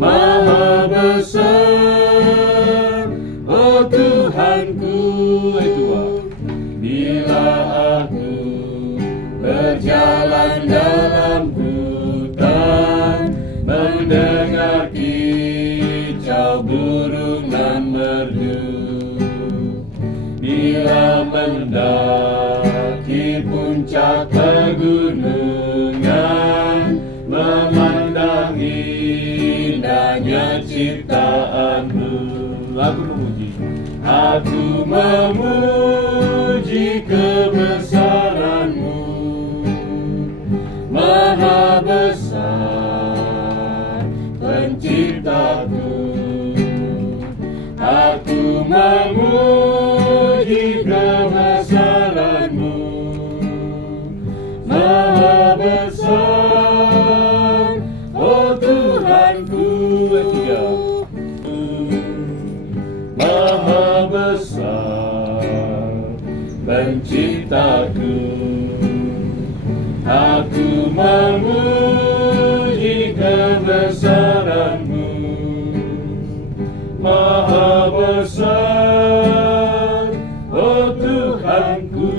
Maha besar, oh Tuhanku. Bila aku berjalan dalam hutan, mendengar kicau burung nan merdu, bila mendaki puncak pegunungan, memandang indahnya ciptaanmu, aku memuji kebesaranmu. Maha besar penciptaku, aku memuji kebesaranmu. Maha besar, oh Tuhanku. Maha besar penciptaku, aku memuji kebesaranmu. Maha besar, oh Tuhanku.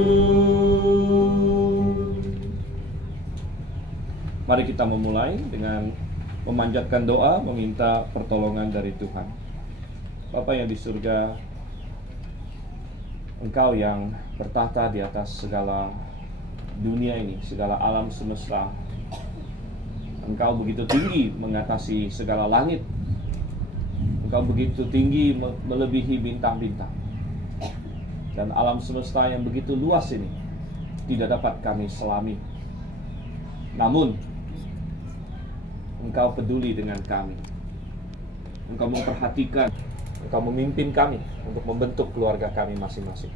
Mari kita memulai dengan memanjatkan doa, meminta pertolongan dari Tuhan. Bapa yang di surga, Engkau yang bertahta di atas segala dunia ini, segala alam semesta. Engkau begitu tinggi mengatasi segala langit. Engkau begitu tinggi melebihi bintang-bintang. Dan alam semesta yang begitu luas ini tidak dapat kami selami. Namun Engkau peduli dengan kami. Engkau memperhatikan, Engkau memimpin kami untuk membentuk keluarga kami masing-masing.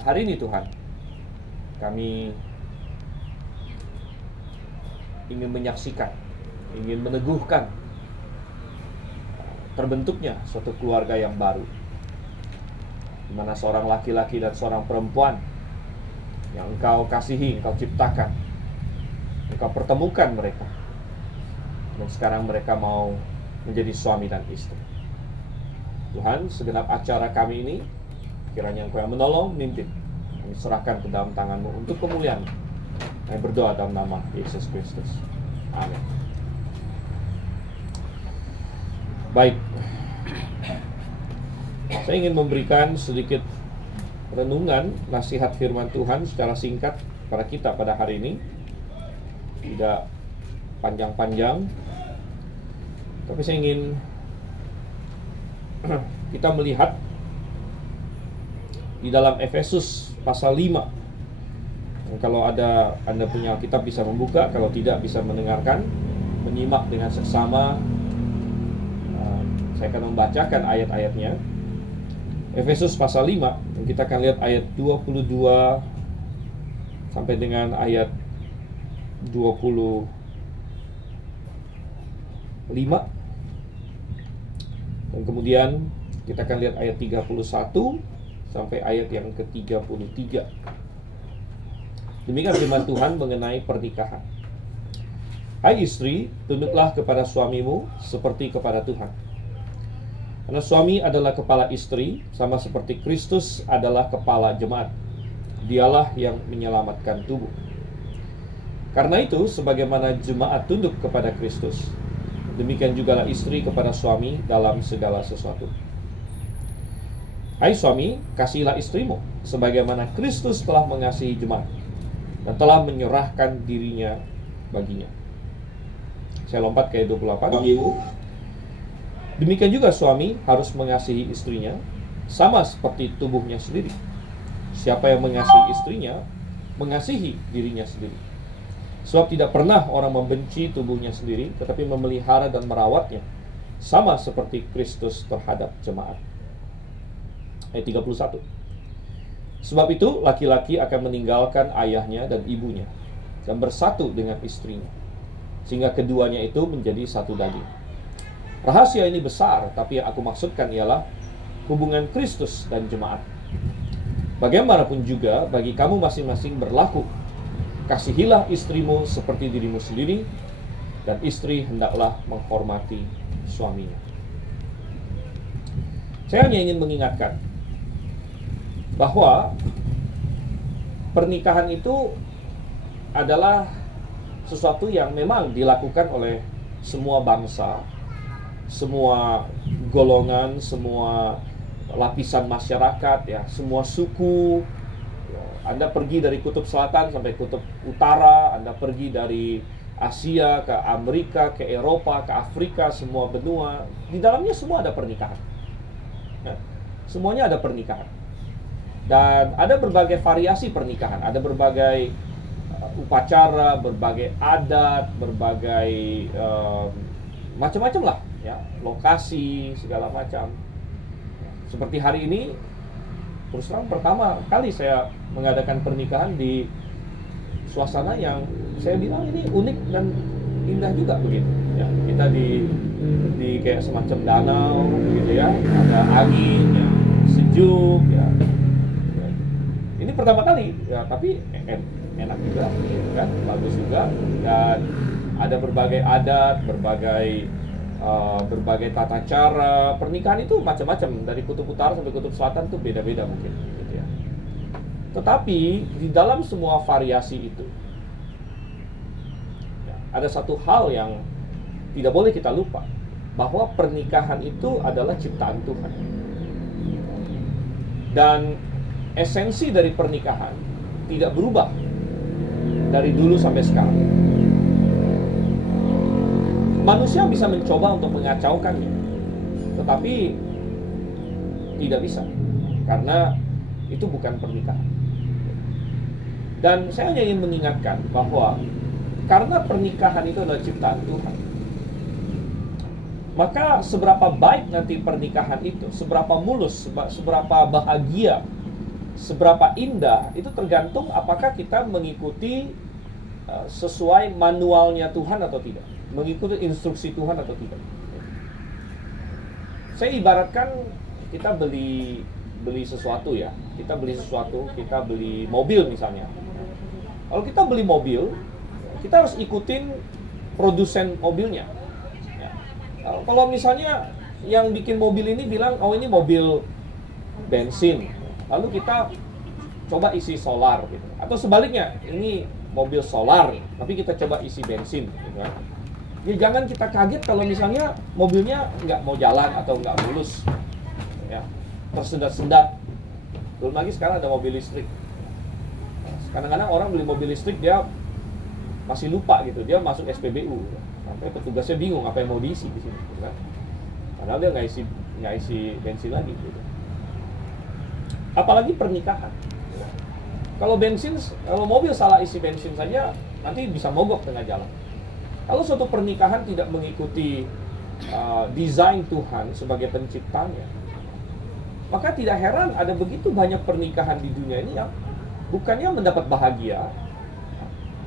Hari ini Tuhan, kami ingin menyaksikan, ingin meneguhkan terbentuknya suatu keluarga yang baru, di mana seorang laki-laki dan seorang perempuan yang Engkau kasihi, Engkau ciptakan, Engkau pertemukan mereka, dan sekarang mereka mau menjadi suami dan istri. Tuhan, segenap acara kami ini, kiranya Engkau yang menolong, memimpin. Kami serahkan ke dalam tangan-Mu untuk kemuliaan. Kami berdoa dalam nama Yesus Kristus. Amin. Baik, saya ingin memberikan sedikit renungan nasihat firman Tuhan secara singkat kepada kita pada hari ini. Tidak panjang-panjang, tapi saya ingin kita melihat di dalam Efesus pasal 5. Kalau ada Anda punya Alkitab bisa membuka, kalau tidak bisa mendengarkan, menyimak dengan seksama. Saya akan membacakan ayat-ayatnya. Efesus pasal 5, kita akan lihat ayat 22 sampai dengan ayat 25. Dan kemudian kita akan lihat ayat 31 sampai ayat yang ke-33. Demikian firman Tuhan mengenai pernikahan. Hai istri, tunduklah kepada suamimu seperti kepada Tuhan. Karena suami adalah kepala istri, sama seperti Kristus adalah kepala jemaat. Dialah yang menyelamatkan tubuh. Karena itu, sebagaimana jemaat tunduk kepada Kristus, demikian jugalah istri kepada suami dalam segala sesuatu. Hai suami, kasihilah istrimu, sebagaimana Kristus telah mengasihi jemaat dan telah menyerahkan dirinya baginya. Saya lompat ke ayat 28. Demikian juga suami harus mengasihi istrinya, sama seperti tubuhnya sendiri. Siapa yang mengasihi istrinya, mengasihi dirinya sendiri. Sebab tidak pernah orang membenci tubuhnya sendiri, tetapi memelihara dan merawatnya, sama seperti Kristus terhadap jemaat. Ayat 31. Sebab itu laki-laki akan meninggalkan ayahnya dan ibunya dan bersatu dengan istrinya, sehingga keduanya itu menjadi satu daging. Rahasia ini besar, tapi yang aku maksudkan ialah hubungan Kristus dan jemaat. Bagaimanapun juga bagi kamu masing-masing berlaku, kasihilah istrimu seperti dirimu sendiri, dan istri hendaklah menghormati suaminya. Saya hanya ingin mengingatkan bahwa pernikahan itu adalah sesuatu yang memang dilakukan oleh semua bangsa, semua golongan, semua lapisan masyarakat, ya, semua suku. Anda pergi dari kutub selatan sampai kutub utara, Anda pergi dari Asia ke Amerika, ke Eropa, ke Afrika, semua benua, di dalamnya semua ada pernikahan. Ya, semuanya ada pernikahan. Dan ada berbagai variasi pernikahan, ada berbagai upacara, berbagai adat, berbagai macam-macam lah, ya, lokasi segala macam. Seperti hari ini, terus terang pertama kali saya mengadakan pernikahan di suasana yang saya bilang ini unik dan indah juga begitu. Ya, kita di kayak semacam danau, gitu ya, ada angin yang sejuk, ya. Ini pertama kali, ya, tapi enak juga, gitu kan, bagus juga, dan ada berbagai adat, berbagai tata cara. Pernikahan itu macam-macam, dari kutub utara sampai kutub selatan tuh beda-beda mungkin, gitu ya. Tetapi di dalam semua variasi itu, ya, ada satu hal yang tidak boleh kita lupa, bahwa pernikahan itu adalah ciptaan Tuhan. Dan esensi dari pernikahan tidak berubah dari dulu sampai sekarang. Manusia bisa mencoba untuk mengacaukannya, tetapi tidak bisa, karena itu bukan pernikahan. Dan saya hanya ingin mengingatkan bahwa karena pernikahan itu adalah ciptaan Tuhan, maka seberapa baik nanti pernikahan itu, seberapa mulus, seberapa bahagia, seberapa indah, itu tergantung apakah kita mengikuti sesuai manualnya Tuhan atau tidak, mengikuti instruksi Tuhan atau tidak. Saya ibaratkan kita beli sesuatu, ya, kita beli mobil misalnya. Kalau kita beli mobil, kita harus ikutin produsen mobilnya. Ya. Kalau misalnya yang bikin mobil ini bilang, oh ini mobil bensin, lalu kita coba isi solar, gitu. Atau sebaliknya, ini mobil solar, tapi kita coba isi bensin, gitu kan. Ya, jangan kita kaget kalau misalnya mobilnya nggak mau jalan atau nggak mulus, ya, tersendat-sendat. Belum lagi sekarang ada mobil listrik. Kadang-kadang orang beli mobil listrik dia masih lupa, gitu, dia masuk SPBU, sampai petugasnya bingung apa yang mau diisi di sini, gitu kan. Padahal dia nggak isi bensin lagi, gitu. Apalagi pernikahan. Kalau mobil salah isi bensin saja, nanti bisa mogok tengah jalan. Kalau suatu pernikahan tidak mengikuti desain Tuhan sebagai penciptanya, maka tidak heran ada begitu banyak pernikahan di dunia ini yang bukannya mendapat bahagia,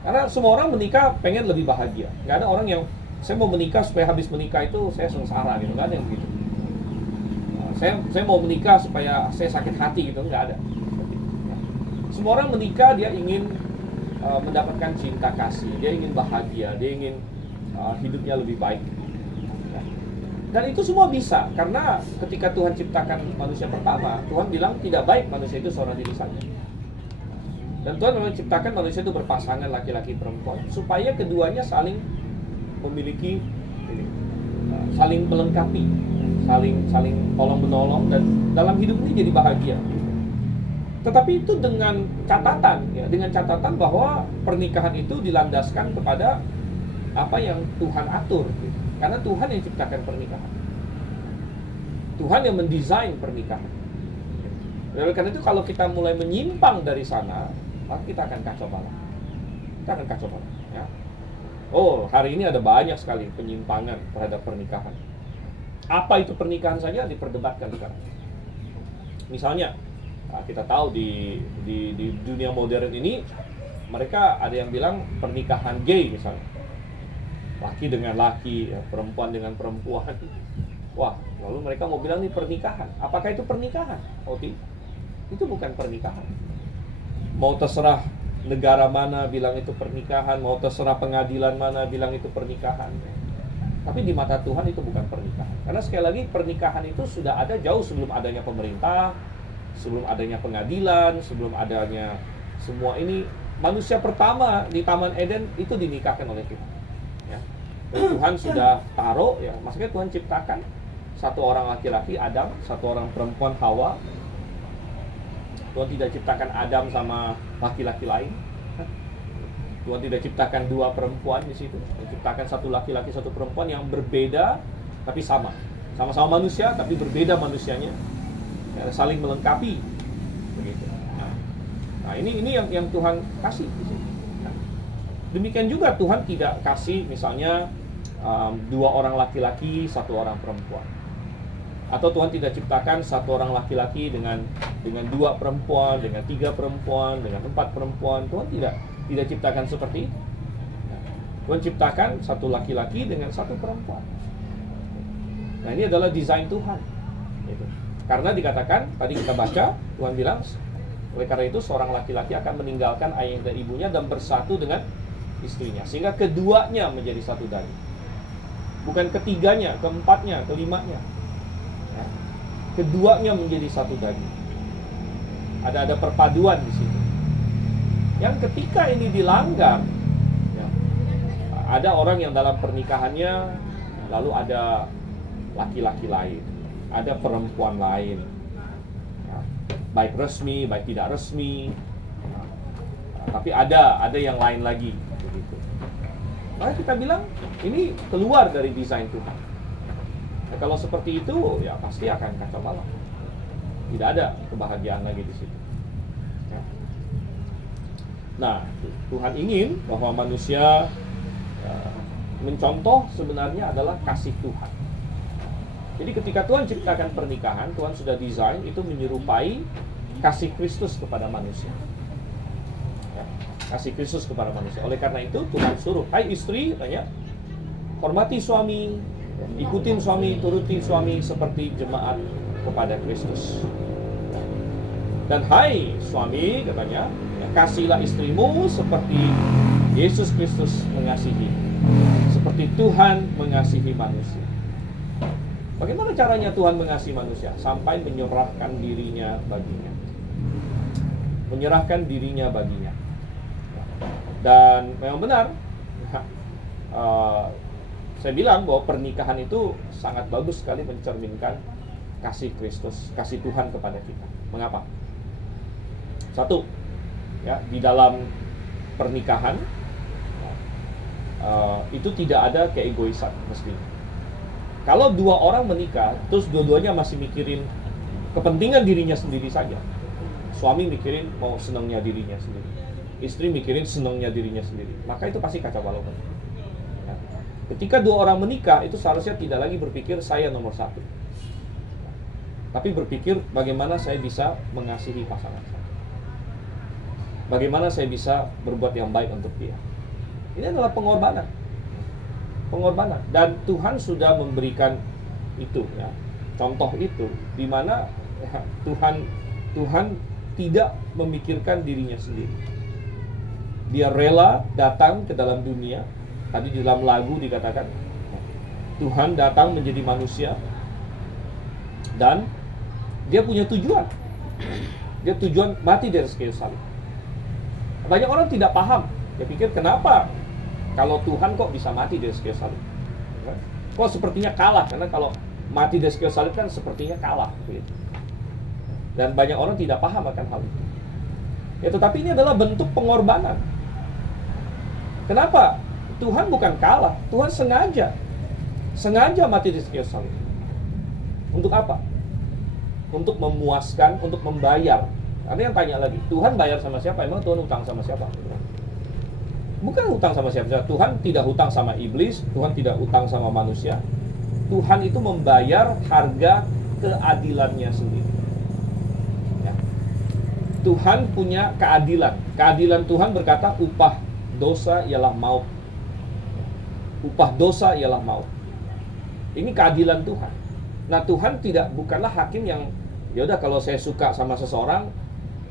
karena semua orang menikah pengen lebih bahagia. Nggak ada orang yang saya mau menikah supaya habis menikah itu saya sengsara, gitu, nggak ada yang begitu. Saya mau menikah supaya saya sakit hati, gitu, nggak ada. Semua orang menikah dia ingin mendapatkan cinta kasih, dia ingin bahagia, dia ingin hidupnya lebih baik. Dan itu semua bisa, karena ketika Tuhan ciptakan manusia pertama, Tuhan bilang tidak baik manusia itu seorang diri saja. Dan Tuhan menciptakan manusia itu berpasangan laki-laki perempuan, supaya keduanya saling memiliki, saling melengkapi, saling tolong menolong, dan dalam hidup ini jadi bahagia. Tetapi itu dengan catatan bahwa pernikahan itu dilandaskan kepada apa yang Tuhan atur, gitu. Karena Tuhan yang ciptakan pernikahan, Tuhan yang mendesain pernikahan. Oleh karena itu kalau kita mulai menyimpang dari sana, maka kita akan kacau balau. Ya. Oh, hari ini ada banyak sekali penyimpangan terhadap pernikahan. Apa itu pernikahan saja diperdebatkan sekarang. Misalnya, kita tahu di dunia modern ini, mereka ada yang bilang pernikahan gay misalnya, laki dengan laki, ya, perempuan dengan perempuan. Wah, lalu mereka mau bilang ini pernikahan. Apakah itu pernikahan? Oh tidak, itu bukan pernikahan. Mau terserah negara mana bilang itu pernikahan, mau terserah pengadilan mana bilang itu pernikahan. Tapi di mata Tuhan itu bukan pernikahan. Karena sekali lagi pernikahan itu sudah ada jauh sebelum adanya pemerintah, sebelum adanya pengadilan, sebelum adanya semua ini. Manusia pertama di Taman Eden itu dinikahkan oleh Tuhan. Ya. Dan Tuhan sudah taruh, ya, maksudnya Tuhan ciptakan satu orang laki-laki Adam, satu orang perempuan Hawa. Tuhan tidak ciptakan Adam sama laki-laki lain. Tuhan tidak ciptakan dua perempuan di situ. Tuhan ciptakan satu laki-laki, satu perempuan yang berbeda tapi sama. Sama-sama manusia tapi berbeda manusianya. Ya, saling melengkapi. Begitu. Nah, ini yang Tuhan kasih di sini. Nah, demikian juga Tuhan tidak kasih misalnya dua orang laki-laki, satu orang perempuan. Atau Tuhan tidak ciptakan satu orang laki-laki dengan dua perempuan, dengan tiga perempuan, dengan empat perempuan. Tuhan tidak ciptakan seperti itu. Tuhan ciptakan satu laki-laki dengan satu perempuan. Nah, ini adalah desain Tuhan. Gitu. Karena dikatakan, tadi kita baca, Tuhan bilang, oleh karena itu seorang laki-laki akan meninggalkan ayah dan ibunya dan bersatu dengan istrinya. Sehingga keduanya menjadi satu daging. Bukan ketiganya, keempatnya, kelimanya. Keduanya menjadi satu daging. Ada perpaduan di situ. Yang ketika ini dilanggar, ya, ada orang yang dalam pernikahannya lalu ada laki-laki lain, ada perempuan lain, ya, baik resmi, baik tidak resmi, ya, tapi ada yang lain lagi. Begitu. Maka kita bilang ini keluar dari desain Tuhan. Nah, kalau seperti itu, ya pasti akan kacau balau. Tidak ada kebahagiaan lagi di situ. Ya. Nah, Tuhan ingin bahwa manusia mencontoh sebenarnya adalah kasih Tuhan. Jadi ketika Tuhan ciptakan pernikahan, Tuhan sudah desain itu menyerupai kasih Kristus kepada manusia. Ya, kasih Kristus kepada manusia. Oleh karena itu Tuhan suruh, hai istri, tanya, hormati suami, ikutin suami, turuti suami seperti jemaat kepada Kristus. Dan hai suami, katanya, ya, kasihlah istrimu seperti Yesus Kristus mengasihi, seperti Tuhan mengasihi manusia. Bagaimana caranya Tuhan mengasihi manusia? Sampai menyerahkan dirinya baginya. Menyerahkan dirinya baginya. Dan memang benar, saya bilang bahwa pernikahan itu sangat bagus sekali mencerminkan kasih Kristus, kasih Tuhan kepada kita. Mengapa? Satu, ya, di dalam pernikahan itu tidak ada keegoisan mestinya. Kalau dua orang menikah, terus dua-duanya masih mikirin kepentingan dirinya sendiri saja. Suami mikirin mau senangnya dirinya sendiri, istri mikirin senangnya dirinya sendiri. Maka itu pasti kacau balau. Ketika dua orang menikah, itu seharusnya tidak lagi berpikir saya nomor satu, tapi berpikir bagaimana saya bisa mengasihi pasangan saya, bagaimana saya bisa berbuat yang baik untuk dia. Ini adalah pengorbanan. Dan Tuhan sudah memberikan itu, ya, contoh itu, di mana ya, Tuhan tidak memikirkan dirinya sendiri. Dia rela datang ke dalam dunia. Tadi di dalam lagu dikatakan Tuhan datang menjadi manusia dan dia punya tujuan. Dia tujuan mati dari kayu salib. Banyak orang tidak paham. Dia pikir kenapa kalau Tuhan kok bisa mati dari kayu salib? Kok sepertinya kalah, karena kalau mati dari kayu salib kan sepertinya kalah. Dan banyak orang tidak paham akan hal itu. Ya, tetapi ini adalah bentuk pengorbanan. Kenapa? Tuhan bukan kalah, Tuhan sengaja mati di kayu salib. Untuk apa? Untuk memuaskan, untuk membayar. Ada yang tanya lagi, Tuhan bayar sama siapa? Emang Tuhan hutang sama siapa? Bukan hutang sama siapa. Tuhan tidak hutang sama iblis, Tuhan tidak hutang sama manusia. Tuhan itu membayar harga keadilannya sendiri. Ya. Tuhan punya keadilan. Keadilan Tuhan berkata, upah dosa ialah maut. Upah dosa ialah maut. Ini keadilan Tuhan. Nah, Tuhan bukanlah hakim yang ya udah kalau saya suka sama seseorang,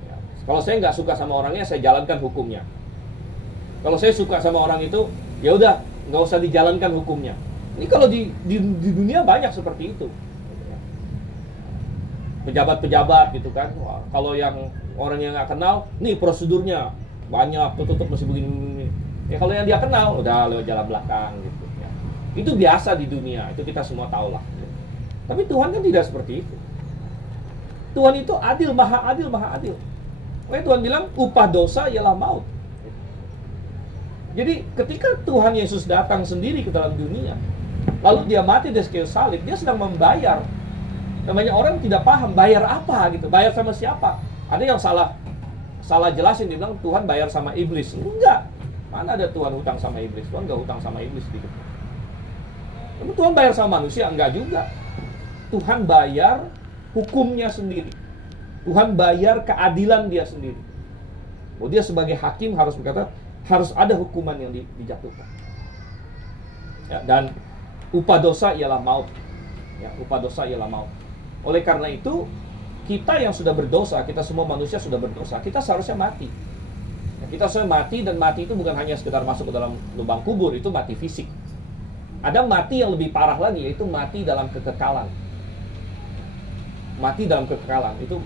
ya, Kalau saya nggak suka sama orangnya, saya jalankan hukumnya. Kalau saya suka sama orang itu, ya udah, nggak usah dijalankan hukumnya. Ini kalau di dunia banyak seperti itu. Pejabat-pejabat gitu kan. Wah, kalau yang orang yang nggak kenal, nih prosedurnya banyak, tutup masih begini. Ya kalau yang dia kenal, udah lewat jalan belakang gitu. Ya. Itu biasa di dunia, itu kita semua tahu lah. Tapi Tuhan kan tidak seperti itu. Tuhan itu adil, maha adil, maha adil. Makanya Tuhan bilang, upah dosa ialah maut. Jadi ketika Tuhan Yesus datang sendiri ke dalam dunia, lalu dia mati di kayu salib, dia sedang membayar. Namanya orang tidak paham, bayar apa gitu, bayar sama siapa. Ada yang salah jelasin, dia bilang Tuhan bayar sama iblis. Enggak, mana ada Tuhan hutang sama iblis? Tuhan enggak hutang sama iblis gitu. Tapi Tuhan bayar sama manusia? Enggak juga. Tuhan bayar hukumnya sendiri. Tuhan bayar keadilan dia sendiri. Oh, dia sebagai hakim harus berkata, harus ada hukuman yang dijatuhkan. Ya, dan upah dosa ialah maut. Ya, upah dosa ialah maut. Oleh karena itu, kita yang sudah berdosa, kita semua manusia sudah berdosa, kita seharusnya mati. Ya, kita seharusnya mati, dan mati itu bukan hanya sekedar masuk ke dalam lubang kubur, itu mati fisik. Ada mati yang lebih parah lagi, yaitu mati dalam kekekalan. Mati dalam kekekalan, itu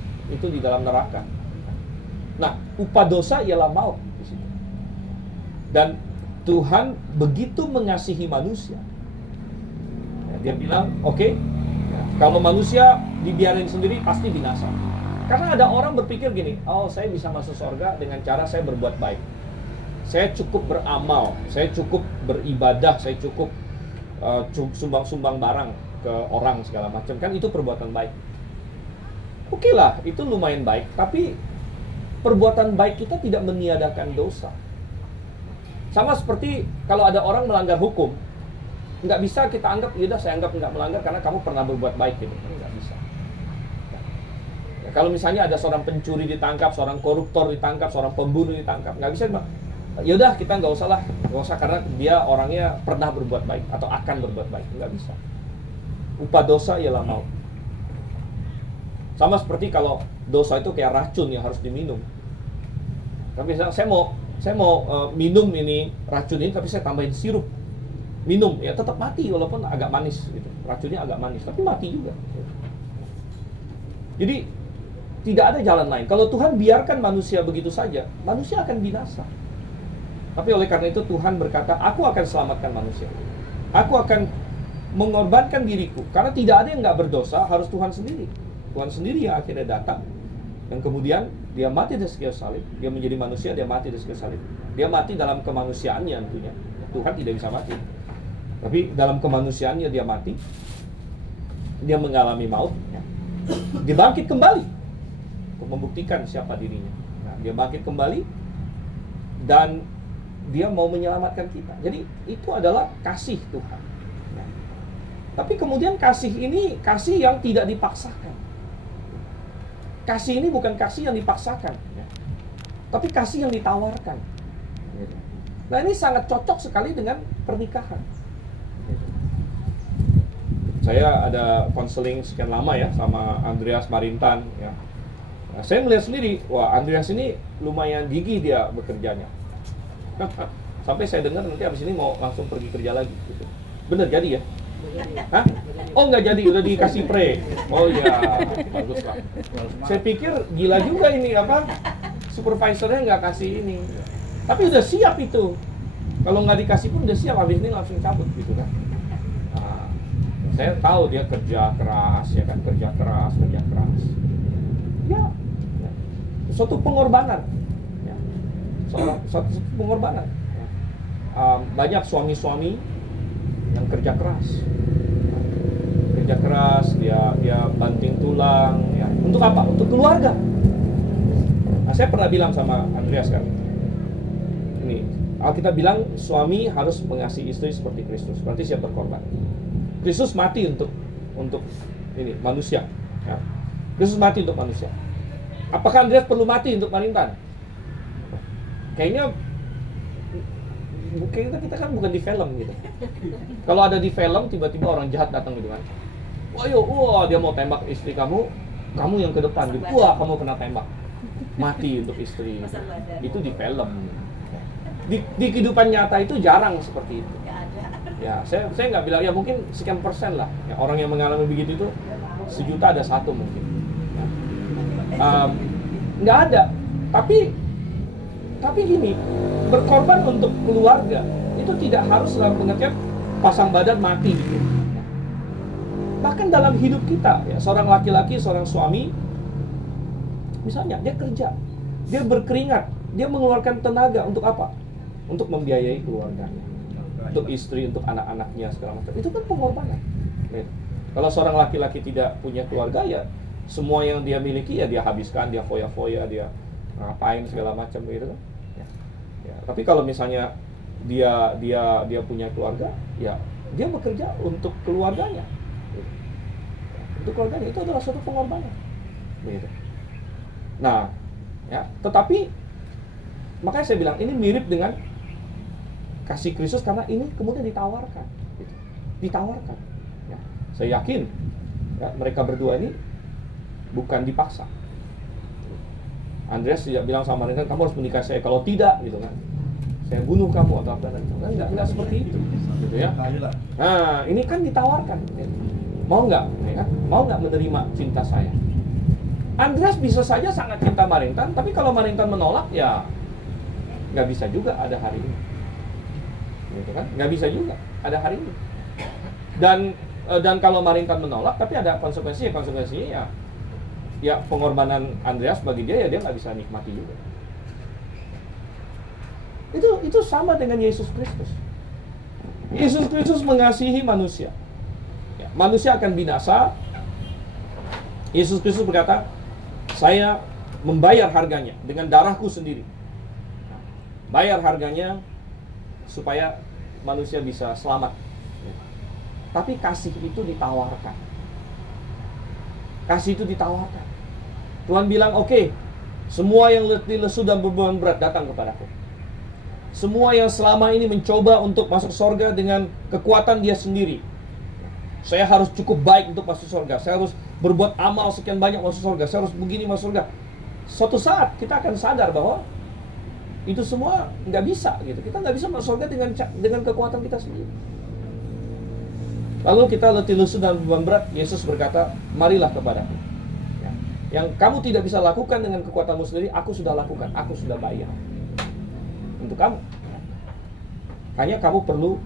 di dalam neraka. Nah, upah dosa ialah maut di situ. Dan Tuhan begitu mengasihi manusia. Ya, dia bilang, oke, kalau manusia dibiarin sendiri pasti binasa. Karena ada orang berpikir gini, oh saya bisa masuk surga dengan cara saya berbuat baik. Saya cukup beramal, saya cukup beribadah, saya cukup sumbang-sumbang barang ke orang segala macam. Kan itu perbuatan baik. Oke lah, itu lumayan baik. Tapi perbuatan baik kita tidak meniadakan dosa. Sama seperti kalau ada orang melanggar hukum, nggak bisa kita anggap, yaudah saya anggap nggak melanggar karena kamu pernah berbuat baik gitu. Nggak bisa. Ya, kalau misalnya ada seorang pencuri ditangkap, seorang koruptor ditangkap, seorang pembunuh ditangkap, nggak bisa, yaudah kita nggak usah karena dia orangnya pernah berbuat baik atau akan berbuat baik. Nggak bisa. Upah dosa ialah maut. Sama seperti kalau dosa itu kayak racun yang harus diminum. Tapi saya mau minum ini racun ini, tapi saya tambahin sirup. Minum, ya tetap mati walaupun agak manis gitu. Racunnya agak manis, tapi mati juga. Jadi tidak ada jalan lain. Kalau Tuhan biarkan manusia begitu saja, manusia akan binasa. Tapi oleh karena itu Tuhan berkata, aku akan selamatkan manusia. Aku akan mengorbankan diriku. Karena tidak ada yang nggak berdosa, harus Tuhan sendiri. Tuhan sendiri yang akhirnya datang. Dan kemudian dia mati di kayu salib. Dia menjadi manusia, dia mati di kayu salib. Dia mati dalam kemanusiaannya tentunya. Tuhan tidak bisa mati. Tapi dalam kemanusiaannya dia mati. Dia mengalami maut. Ya. Dia bangkit kembali untuk membuktikan siapa dirinya. Nah, dia bangkit kembali dan dia mau menyelamatkan kita. Jadi itu adalah kasih Tuhan. Ya. Tapi kemudian kasih ini kasih yang tidak dipaksakan. Kasih ini bukan kasih yang dipaksakan, ya. Tapi kasih yang ditawarkan. Nah ini sangat cocok sekali dengan pernikahan. Saya ada konseling sekian lama ya sama Andreas Marintan ya. Nah, saya melihat sendiri, wah Andreas ini lumayan gigih dia bekerjanya. Sampai saya dengar nanti abis ini mau langsung pergi kerja lagi gitu. Bener jadi ya? Hah? Oh nggak jadi, udah dikasih pre. Oh ya, bagus lah. Saya pikir gila juga ini apa? Supervisornya nggak kasih ini. Tapi udah siap itu. Kalau nggak dikasih pun udah siap, habis ini langsung cabut gitu kan. Nah, saya tahu dia kerja keras ya kan, kerja keras. Ya, suatu pengorbanan. Ya. Suatu pengorbanan. Ya. Banyak suami-suami yang kerja keras. Kerja keras, dia banting tulang ya. Untuk apa? Untuk keluarga. Nah, saya pernah bilang sama Andreas kan, ini Alkitab bilang suami harus mengasihi istri seperti Kristus. Berarti siap berkorban. Kristus mati untuk ini manusia ya. Kristus mati untuk manusia. Apakah Andreas perlu mati untuk Marintan? Kayaknya kita kan bukan di film gitu. Kalau ada di film tiba-tiba orang jahat datang gitu kan. Wah dia mau tembak istri kamu yang ke depan gitu. Wah kamu kena tembak. mati untuk istri. Pasang badan. Itu di film. Di kehidupan nyata itu jarang seperti itu. Nggak ada. Ya, saya nggak bilang, ya mungkin sekian persen lah. Ya, orang yang mengalami begitu itu 1.000.000 ada 1 mungkin. Ya. Nggak ada. Tapi gini, berkorban untuk keluarga itu tidak harus dalam pengertian pasang badan mati gitu. Bahkan dalam hidup kita, ya, seorang laki-laki, seorang suami, misalnya dia kerja, dia berkeringat, dia mengeluarkan tenaga untuk apa? Untuk membiayai keluarganya, untuk istri, untuk anak-anaknya, segala macam. Itu kan pengorbanan. Gitu. Kalau seorang laki-laki tidak punya keluarga, ya semua yang dia miliki ya dia habiskan, dia foya-foya, dia ngapain segala macam gitu kan. Ya, tapi kalau misalnya dia punya keluarga, ya dia bekerja untuk keluarganya. Untuk keluarganya itu adalah suatu pengorbanan. Gitu. Nah, ya, tetapi makanya saya bilang ini mirip dengan kasih Kristus karena ini kemudian ditawarkan. Gitu. Ditawarkan. Ya, saya yakin ya, mereka berdua ini bukan dipaksa. Andreas tidak bilang sama Marintan, kamu harus menikah saya, kalau tidak gitu kan saya bunuh kamu atau apa. Enggak seperti itu gitu ya. Nah, ini kan ditawarkan gitu. Mau nggak ya? Mau nggak menerima cinta saya? Andreas bisa saja sangat cinta Marintan, tapi kalau Marintan menolak ya nggak bisa juga ada hari ini gitu kan, nggak bisa juga ada hari ini. Dan kalau Marintan menolak tapi ada konsekuensinya ya pengorbanan Andreas bagi dia, ya dia nggak bisa nikmati juga. Itu sama dengan Yesus Kristus. Yesus Kristus mengasihi manusia. Ya, manusia akan binasa. Yesus Kristus berkata, saya membayar harganya dengan darahku sendiri. Bayar harganya supaya manusia bisa selamat. Tapi kasih itu ditawarkan. Kasih itu ditawarkan. Tuhan bilang, oke, semua yang letih, lesu dan beban berat datang kepadaku. Semua yang selama ini mencoba untuk masuk surga dengan kekuatan dia sendiri. Saya harus cukup baik untuk masuk surga. Saya harus berbuat amal sekian banyak masuk surga. Saya harus begini masuk surga. Suatu saat kita akan sadar bahwa itu semua nggak bisa gitu. Kita nggak bisa masuk surga dengan kekuatan kita sendiri. Lalu kita letih lesu dan beban berat. Yesus berkata, marilah kepadaku. Ya. Yang kamu tidak bisa lakukan dengan kekuatanmu sendiri, aku sudah lakukan. Aku sudah bayar untuk kamu. Hanya kamu perlu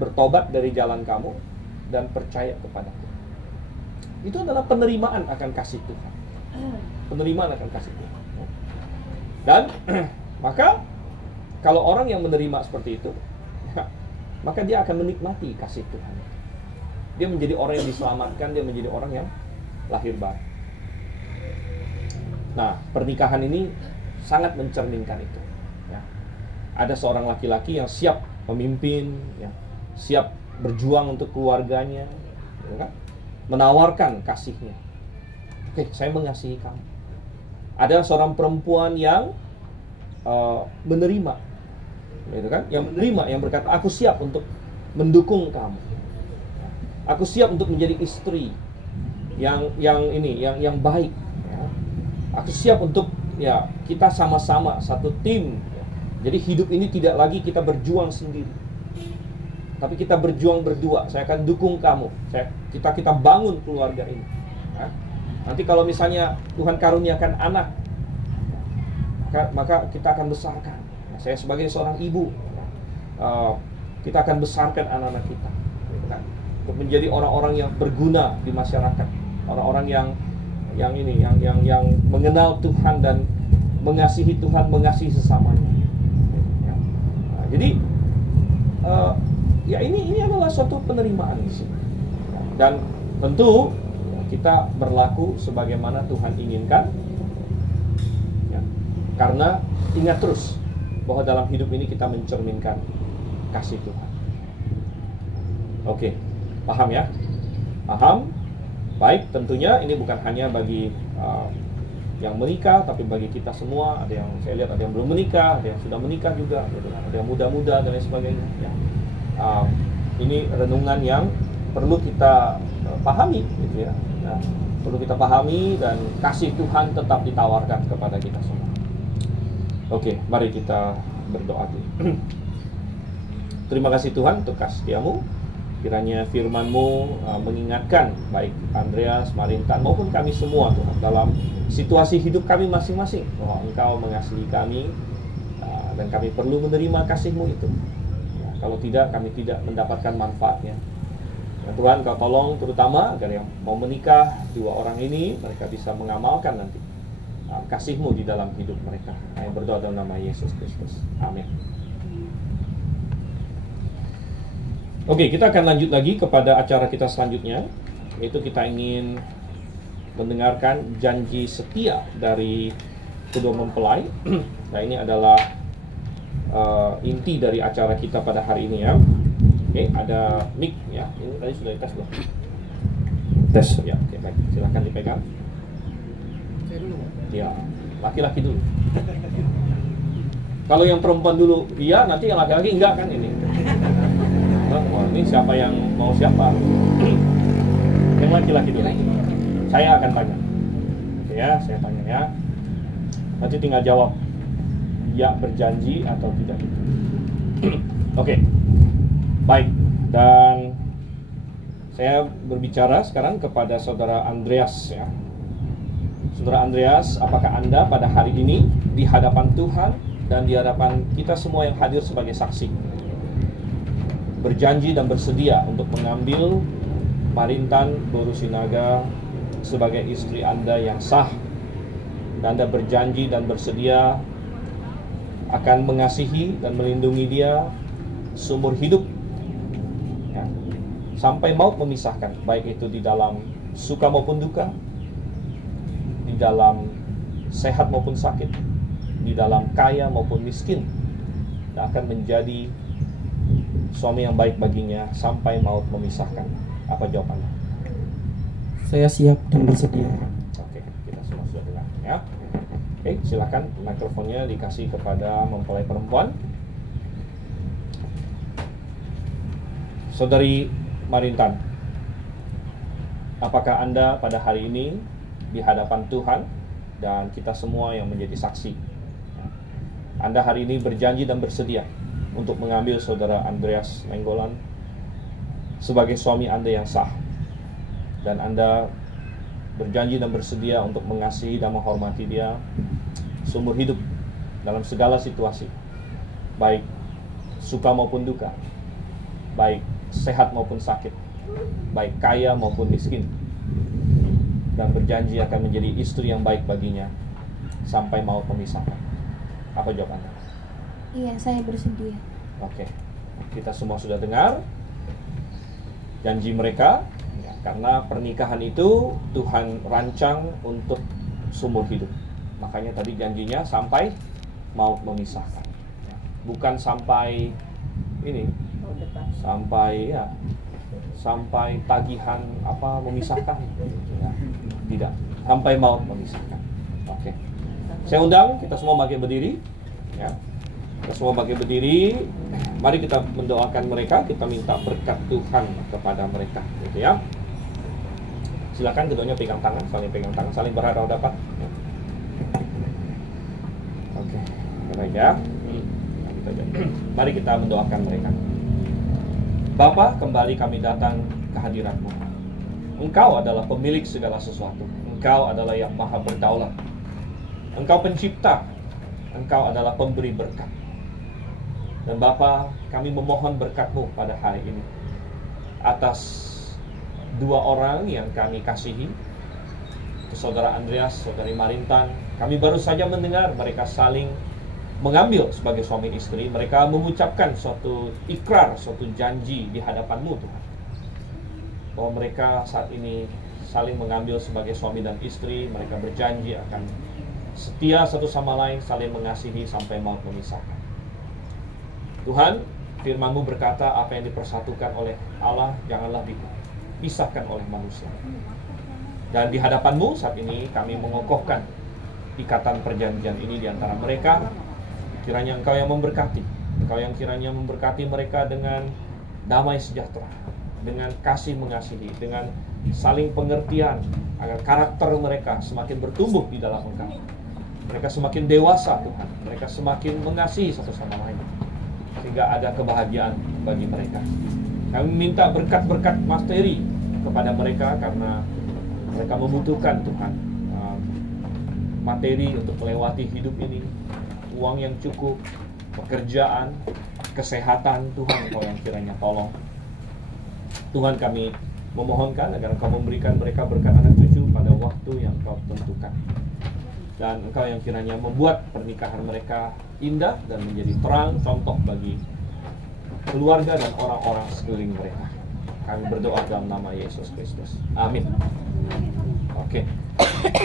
bertobat dari jalan kamu dan percaya kepadaku. Itu adalah penerimaan akan kasih Tuhan. Penerimaan akan kasih Tuhan. Dan maka kalau orang yang menerima seperti itu, maka dia akan menikmati kasih Tuhan. Dia menjadi orang yang diselamatkan, dia menjadi orang yang lahir baru. Nah, pernikahan ini sangat mencerminkan itu. Ya. Ada seorang laki-laki yang siap memimpin, ya, siap berjuang untuk keluarganya, ya kan? Menawarkan kasihnya. Oke, saya mengasihi kamu. Ada seorang perempuan yang menerima, gitu kan? Yang menerima, yang berkata, aku siap untuk mendukung kamu. Aku siap untuk menjadi istri yang baik. Ya. Aku siap untuk ya kita sama-sama satu tim. Ya. Jadi hidup ini tidak lagi kita berjuang sendiri, tapi kita berjuang berdua. Saya akan dukung kamu. Kita bangun keluarga ini. Ya. Nanti kalau misalnya Tuhan karuniakan anak, maka kita akan besarkan. Saya sebagai seorang ibu, kita akan besarkan anak-anak kita. Untuk menjadi orang-orang yang berguna di masyarakat, orang-orang yang mengenal Tuhan dan mengasihi Tuhan, mengasihi sesamanya. Ya. Nah, jadi ya ini adalah suatu penerimaan di sini. Dan tentu kita berlaku sebagaimana Tuhan inginkan. Ya. Karena ingat terus bahwa dalam hidup ini kita mencerminkan kasih Tuhan. Oke. Paham ya? Paham? Baik, tentunya ini bukan hanya bagi yang menikah, tapi bagi kita semua. Ada yang saya lihat ada yang belum menikah, ada yang sudah menikah juga, gitu kan? Ada yang muda-muda dan lain sebagainya. Ya. Ini renungan yang perlu kita pahami, gitu ya. Nah, perlu kita pahami dan kasih Tuhan tetap ditawarkan kepada kita semua. Oke, mari kita berdoa dulu. Terima kasih Tuhan untuk kasih-Mu. Kiranya firman-Mu mengingatkan baik Andreas, Marintan maupun kami semua Tuhan dalam situasi hidup kami masing-masing bahwa Engkau mengasihi kami dan kami perlu menerima kasih-Mu itu. Ya, kalau tidak, kami tidak mendapatkan manfaatnya. Ya, Tuhan, Kau tolong terutama agar yang mau menikah dua orang ini mereka bisa mengamalkan nanti kasih-Mu di dalam hidup mereka. Kami berdoa dalam nama Yesus Kristus. Amin. Oke, kita akan lanjut lagi kepada acara kita selanjutnya, yaitu kita ingin mendengarkan janji setia dari kedua mempelai. Nah, ini adalah inti dari acara kita pada hari ini ya. Oke, ada mic ya. Ini tadi sudah dites belum? Tes ya. Oke, baik. Silakan dipegang. Saya dulu. Ya, laki-laki dulu. Kalau yang perempuan dulu, iya, nanti yang laki-laki enggak kan ini. Wah, ini siapa yang mau siapa? Yang laki-laki dulu. Saya akan tanya. Oke ya, saya tanya ya. Nanti tinggal jawab ya berjanji atau tidak. Oke. Baik. Dan saya berbicara sekarang kepada Saudara Andreas ya. Saudara Andreas, apakah Anda pada hari ini di hadapan Tuhan dan di hadapan kita semua yang hadir sebagai saksi berjanji dan bersedia untuk mengambil Marintan Boru Sinaga sebagai istri Anda yang sah, dan Anda berjanji dan bersedia akan mengasihi dan melindungi dia seumur hidup ya, sampai maut memisahkan, baik itu di dalam suka maupun duka, di dalam sehat maupun sakit, di dalam kaya maupun miskin, dan akan menjadi suami yang baik baginya sampai maut memisahkan. Apa jawabannya? Saya siap dan bersedia. Oke, kita semua sudah dengar ya. Oke, silakan mikrofonnya dikasih kepada mempelai perempuan. Saudari Marintan, apakah Anda pada hari ini di hadapan Tuhan dan kita semua yang menjadi saksi, Anda hari ini berjanji dan bersedia untuk mengambil Saudara Andreas Nainggolan sebagai suami Anda yang sah, dan Anda berjanji dan bersedia untuk mengasihi dan menghormati dia seumur hidup dalam segala situasi, baik suka maupun duka, baik sehat maupun sakit, baik kaya maupun miskin, dan berjanji akan menjadi istri yang baik baginya sampai maut memisahkan. Apa jawabannya? Iya, saya bersedia. Oke, kita semua sudah dengar janji mereka ya, karena pernikahan itu Tuhan rancang untuk seumur hidup. Makanya tadi janjinya sampai maut memisahkan, bukan sampai ini, sampai ya, sampai tagihan apa memisahkan ya, tidak, sampai maut memisahkan. Oke, saya undang kita semua bangkit berdiri ya. Kita semua bangkit berdiri. Mari kita mendoakan mereka, kita minta berkat Tuhan kepada mereka gitu ya. Silakan keduanya pegang tangan, saling berhadapan-hadapan ya. Oke, baik ya. Mari kita mendoakan mereka. Bapa, kembali kami datang ke hadirat-Mu. Engkau adalah pemilik segala sesuatu. Engkau adalah yang maha berdaulat. Engkau pencipta. Engkau adalah pemberi berkat. Dan Bapa, kami memohon berkat-Mu pada hari ini atas dua orang yang kami kasihi, Saudara Andreas, Saudari Marintan. Kami baru saja mendengar mereka saling mengambil sebagai suami istri. Mereka mengucapkan suatu ikrar, suatu janji di hadapan-Mu Tuhan, bahwa mereka saat ini saling mengambil sebagai suami dan istri. Mereka berjanji akan setia satu sama lain, saling mengasihi sampai maut memisahkan. Tuhan, firman-Mu berkata, apa yang dipersatukan oleh Allah janganlah dipisahkan oleh manusia. Dan di hadapan-Mu saat ini kami mengokohkan ikatan perjanjian ini di antara mereka. Kiranya Engkau yang memberkati, Engkau yang kiranya memberkati mereka dengan damai sejahtera, dengan kasih mengasihi, dengan saling pengertian, agar karakter mereka semakin bertumbuh di dalam Engkau. mereka semakin dewasa Tuhan, mereka semakin mengasihi satu sama lain, sehingga ada kebahagiaan bagi mereka. Kami minta berkat-berkat materi kepada mereka karena mereka membutuhkan Tuhan materi untuk melewati hidup ini, uang yang cukup, pekerjaan, kesehatan. Tuhan, Engkau yang kiranya tolong. Tuhan, kami memohonkan agar Engkau memberikan mereka berkat anak cucu pada waktu yang Engkau tentukan, dan Engkau yang kiranya membuat pernikahan mereka indah dan menjadi terang contoh bagi keluarga dan orang-orang sekeliling mereka. Kami berdoa dalam nama Yesus Kristus. Amin. Oke.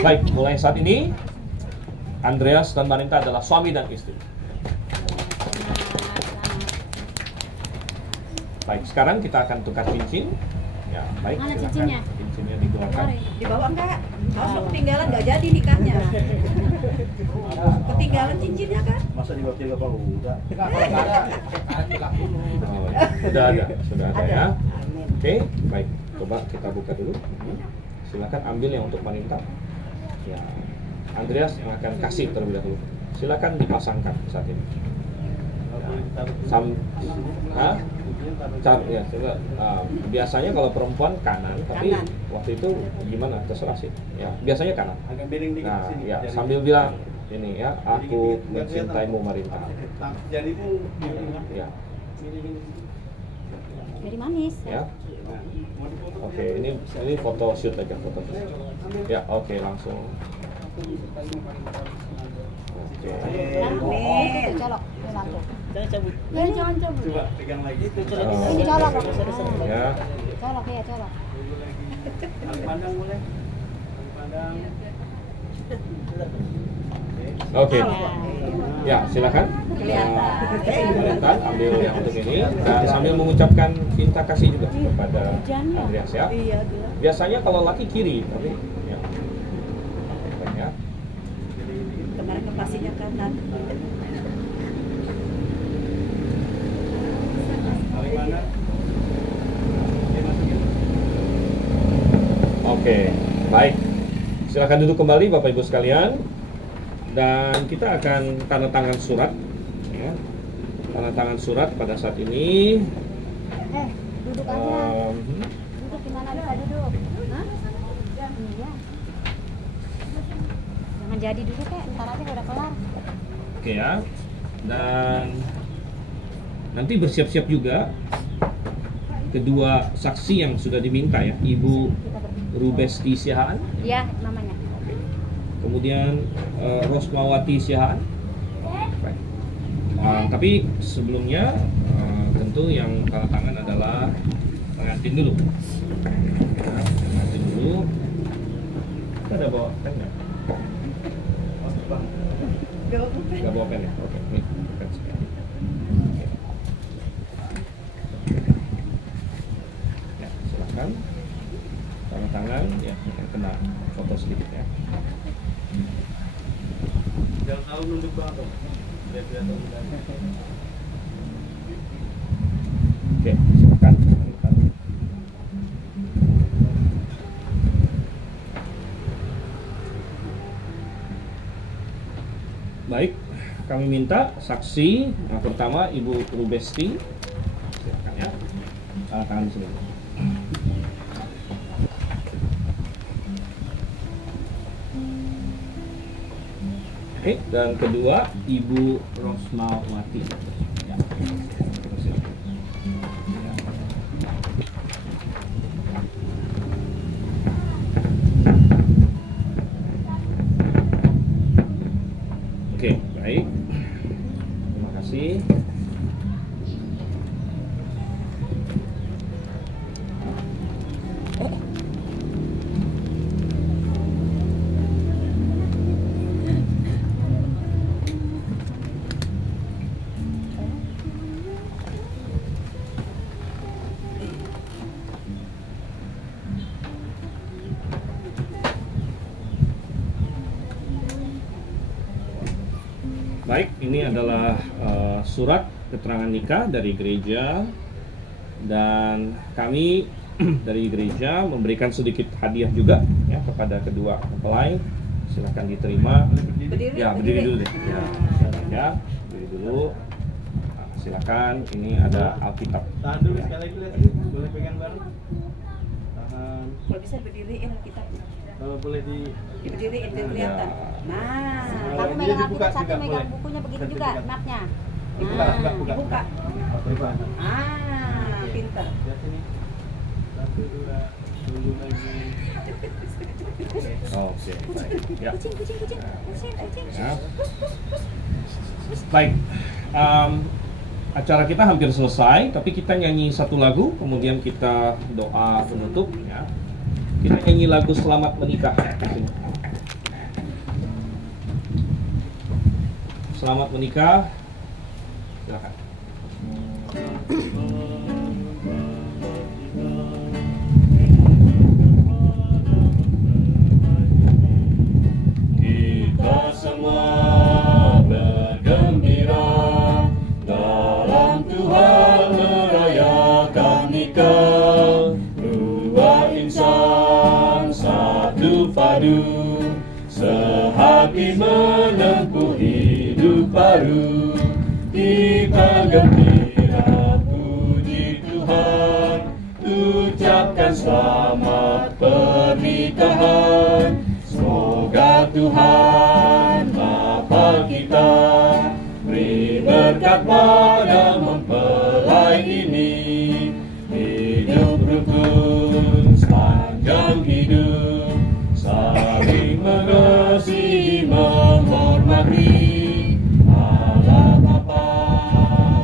Baik, mulai saat ini Andreas dan Marinta adalah suami dan istri. Baik, sekarang kita akan tukar cincin. Ya, baik. Mana silakan. cincinnya? Cincinnya dikeluarkan. Dibawa enggak? Kalau ketinggalan nggak jadi nikahnya. Ketinggalan cincinnya kan? Masa dibawa Pak udah. Oh, sudah ada ya. Oke, baik. Coba kita buka dulu. Silakan ambil yang untuk Marinta. Ya, Andreas yang akan kasih terlebih dahulu. Silakan dipasangkan saat ini. Ya, coba. Biasanya kalau perempuan kanan, tapi waktu itu gimana? Terserah sih. Ya, biasanya kanan. Agak miring dikit Nah, sini. ya sambil bilang ini ya, aku mencintaimu Marinta. Jadi pun Ya, Jadi manis. ya. Oke, ini foto shoot aja, foto shoot. Ya, oke, langsung. Oke. Ini colok, ini langsung. Ini jangan cabut. coba pegang lagi. Ini colok. Ya. Colok ya, colok. Pandang boleh. Pandang. Oke. Ya, silakan. Marinta ambil yang untuk ini dan sambil mengucapkan cinta kasih juga kepada Andreas ya. Biasanya kalau laki kiri, tapi ya. Baik, ya. Kemarin kepasihnya kanan. Paling mana? Oke, baik. Silakan duduk kembali Bapak Ibu sekalian. Dan kita akan tanda tangan surat ya. Tanda tangan surat pada saat ini. Duduk aja. Duduk di mana bisa duduk? Hah? Iya. Jangan jadi duduk ya, ntar aja udah kelar. Oke ya. Dan nanti bersiap-siap juga kedua saksi yang sudah diminta ya, Ibu Rubesti Sihaan. Iya, namanya. Kemudian Rosmawati Sihaan. Baik. Tapi sebelumnya tentu yang tanda tangan adalah pengantin dulu. Ya, pengantin dulu. Kita ada bawa pen nggak? Nggak bawa pen ya? Oke. Nih, pen sekali. Oke. Ya, silakan. Tanda tangan ya, yang kena foto sedikit ya. Jangan terlalu nunduk banget dong. Biar kelihatan mudahnya. Oke, silakan. Baik, kami minta saksi yang pertama Ibu Rubesti. Silakan ya. Tanda tangan di sini. Oke, dan kedua Ibu Rosmawati. Ya. Oke, baik. Terima kasih. Baik, ini adalah surat keterangan nikah dari gereja, dan kami dari gereja memberikan sedikit hadiah juga ya kepada kedua mempelai Silakan diterima. Berdiri, Ya, berdiri dulu deh. Ya, berdiri dulu. Nah, silakan. Ini ada Alkitab. Tahan dulu sekali lagi, Les. Boleh pegang bareng. Tahan. Kalau bisa berdiriin kita. Kalau boleh Diberdiriin biar kelihatan. Nah, Kamu Ini megang dibuka Alkitab satu, juga, megang boleh. bukunya begitu juga, Sertifikat. mapnya. Dibuka, Nah, buka. dibuka. Buka. Ah, pintar. Lihat sini. 1, 2, tunggu lagi. Oke, baik. Ya. kucing. Ya. Baik. Acara kita hampir selesai, tapi kita nyanyi satu lagu, kemudian kita doa penutup. Ya. Kita nyanyi lagu Selamat Menikah. Di sini. Selamat menikah. Silakan. Kita semua bergembira dalam Tuhan merayakan nikah. Dua insan satu padu, sehati menempuh hidup baru. Kita gembira puji Tuhan, ucapkan selamat pernikahan. Semoga Tuhan Bapa kita beri berkat pada mempelai ini, hidup rukun sepanjang hidup, saling mengasihi menghormati. Allah Bapa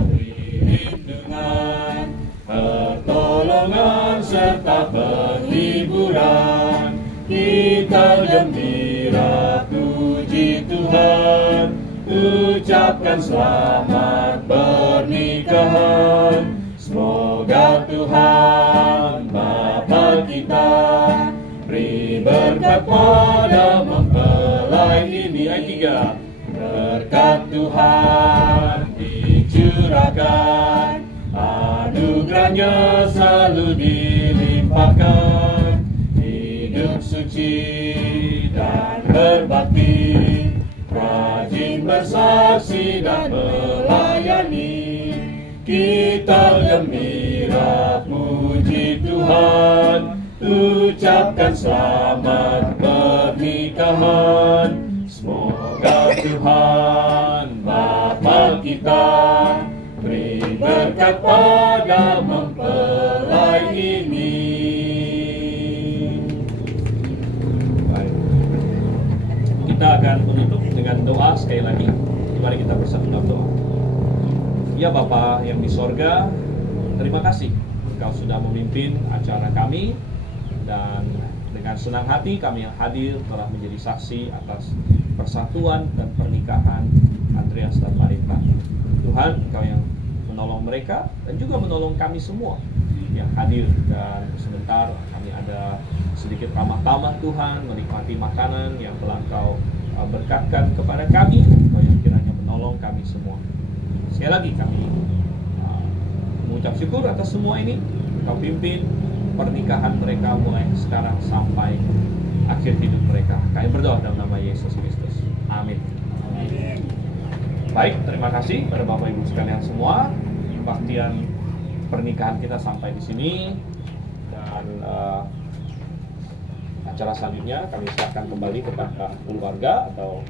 beri lindungan, pertolongan serta penghiburan. Kita gembira puji Tuhan, ucapkan selamat pernikahan. Semoga Tuhan Bapa kita beri berkat pada mempelai ini. Ayat 3. Berkat Tuhan dicurahkan, anugerahnya selalu dilimpahkan. Hidup suci dan berbakti, rajin bersaksi dan melayani. Kita gembira puji Tuhan, ucapkan selamat pernikahan. Semoga Tuhan Bapa kita beri berkat pada mempelai ini. Baik. Kita akan menutup dengan doa sekali lagi. Mari kita bersatu dalam doa. Ya Bapa yang di sorga, terima kasih Engkau sudah memimpin acara kami, dan dengan senang hati kami yang hadir telah menjadi saksi atas persatuan dan pernikahan Andreas dan Marita. Tuhan, Engkau yang menolong mereka dan juga menolong kami semua yang hadir, dan sebentar kami ada sedikit ramah-tamah Tuhan, menikmati makanan yang telah Engkau berkatkan kepada kami. Engkau yang kiranya menolong kami semua. Sekali lagi kami mengucap syukur atas semua ini. Engkau pimpin pernikahan mereka mulai sekarang sampai akhir hidup mereka. Kami berdoa dalam nama Yesus Kristus. Amin. Baik, terima kasih pada Bapak Ibu sekalian semua. Kebaktian pernikahan kita sampai di sini, dan acara selanjutnya kami serahkan kembali kepada keluarga atau